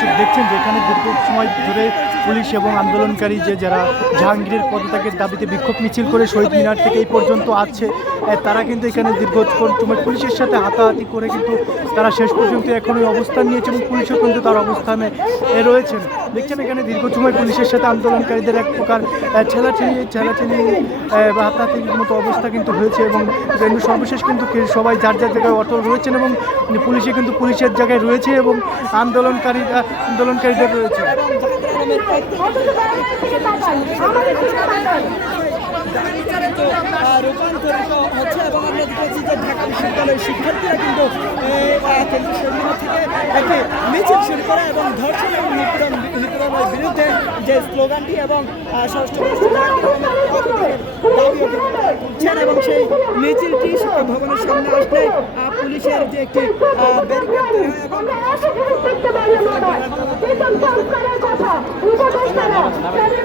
দর্শক দেখছেন যে এখানে দীর্ঘ সময় ধরে পুলিশ এবং আন্দোলনকারী যে যারা জাহাঙ্গীরের পদত্যাগের দাবিতে বিক্ষোভ মিছিল করে শহীদ মিনার থেকে এই পর্যন্ত আছে। তারা কিন্তু এখানে দীর্ঘক্ষণ পুলিশের সাথে হাতাহাতি করে কিন্তু তারা শেষ পর্যন্ত এখনই অবস্থান নিয়েছে এবং পুলিশও কিন্তু তার অবস্থানে রয়েছেন। দেখছেন এখানে দীর্ঘ সময় পুলিশের সাথে আন্দোলনকারীদের এক প্রকার এ, ঠেলাঠেলি ঠেলাঠেলি বা হাতাহাতির মতো অবস্থা কিন্তু হয়েছে এবং সর্বশেষ কিন্তু সবাই যার যার জায়গায় অটল রয়েছেন এবং পুলিশে কিন্তু পুলিশের জায়গায় রয়েছে এবং আন্দোলনকারীরা আন্দোলনকারীদের রয়েছে। রূপান্তরিত হচ্ছে এবং আমরা দেখেছি যে ঢাকা বিশ্ববিদ্যালয়ের শিক্ষার্থীরা কিন্তু কেন্দ্রীয় শহীদ থেকে একটি মিছিল শুরু করে এবং ধর্ষণ এবং নিপীড়ন নিপীড়নের বিরুদ্ধে যে স্লোগানটি এবং আহ, ষষ্ঠ বর্ষ জাহাঙ্গীর আহমেদ পদত্যাগের দাবিও কিন্তু তারা তুলছেন এবং সেই মিছিলটি শিক্ষা ভবনের সামনে আসলে পুলিশের যে একটি ব্যারিকেড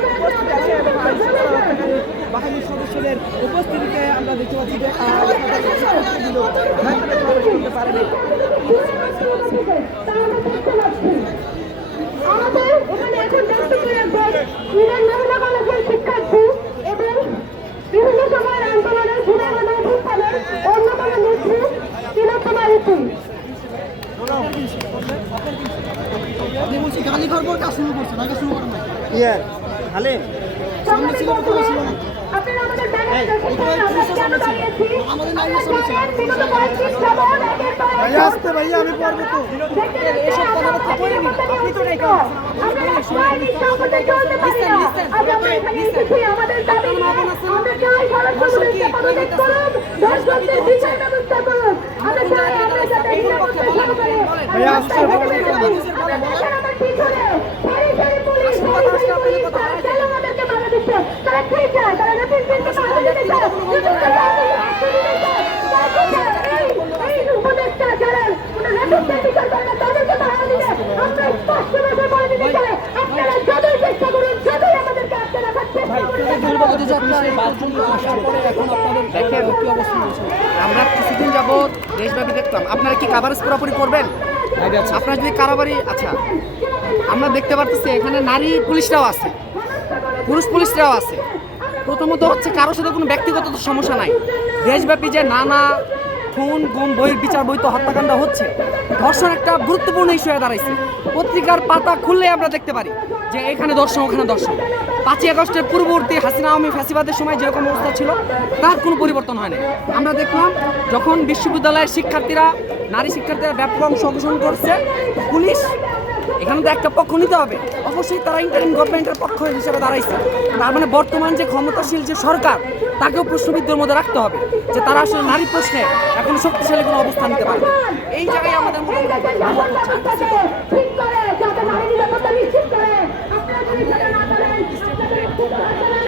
বাহিনীর সদস্যদের উপস্থিতিতে আমরা দেখতে পাচ্ছি যে আমাদের এখানে এখন দেখতে পেয়েছে ইরান মহিলা কলেজের শিক্ষার্থী এবং বিভিন্ন সময়ের আন্দোলনের ঘুরে গণঅভ্যুত্থানের অন্যতম নেত্রী তিলোত্তমা ঋতু গালি করব কাজ শুরু করছেন আগে শুরু করেন হালিম। সামনে ছিল ভাইয়া আসতে ভাইয়া আমি পারব তো। দেখতে দেখতে আপনারা স্বাধীনতা নিয়ে উত্তেজিত। আমরা আইনি পুলিশ, তারা কি চায়? তারা চায়। উপদেষ্টা যারা কোনো বিচার করে না, তাদেরকে বাধা আমরা স্পষ্ট ভাষায় বলে দিতে চাই, আপনারা যতই চেষ্টা করুন, যতই আমাদেরকে আটকে রাখার চেষ্টা আমরা কিছুদিন যাবৎ দেশব্যাপী দেখতাম আপনারা কি কাভারেজ পুরোপুরি করবেন আপনারা যদি কারাবারি আচ্ছা আমরা দেখতে পারতেছি এখানে নারী পুলিশরাও আছে পুরুষ পুলিশরাও আছে। প্রথমত হচ্ছে কারোর সাথে কোনো ব্যক্তিগত তো সমস্যা নাই। দেশব্যাপী যে নানা খুন, গুম বইয়ের বিচার বই তো হত্যাকাণ্ড হচ্ছে, ধর্ষণ একটা গুরুত্বপূর্ণ ইস্যু হয়ে দাঁড়াইছে। পত্রিকার পাতা খুললে আমরা দেখতে পারি যে এখানে দর্শন ওখানে দর্শন পাঁচই আগস্টের পূর্ববর্তী হাসিনা আওয়ামী ফ্যাসিবাদের সময় যেরকম অবস্থা ছিল, তার কোনো পরিবর্তন হয়নি। আমরা দেখলাম যখন বিশ্ববিদ্যালয়ের শিক্ষার্থীরা, নারী শিক্ষার্থীরা ব্যাপক অংশগ্রহণ করছে, পুলিশ এখানে তো একটা পক্ষ নিতে হবে। অবশ্যই তারা ইন্টারিম গভর্নমেন্টের পক্ষ হিসেবে দাঁড়াইছে। তার মানে বর্তমান যে ক্ষমতাশীল যে সরকার, তাকেও প্রশ্নবিদ্ধের মধ্যে রাখতে হবে যে তারা আসলে নারী প্রশ্নে এখন শক্তিশালী কোনো অবস্থান নিতে পারে এই জায়গায় আমাদের মনে হয়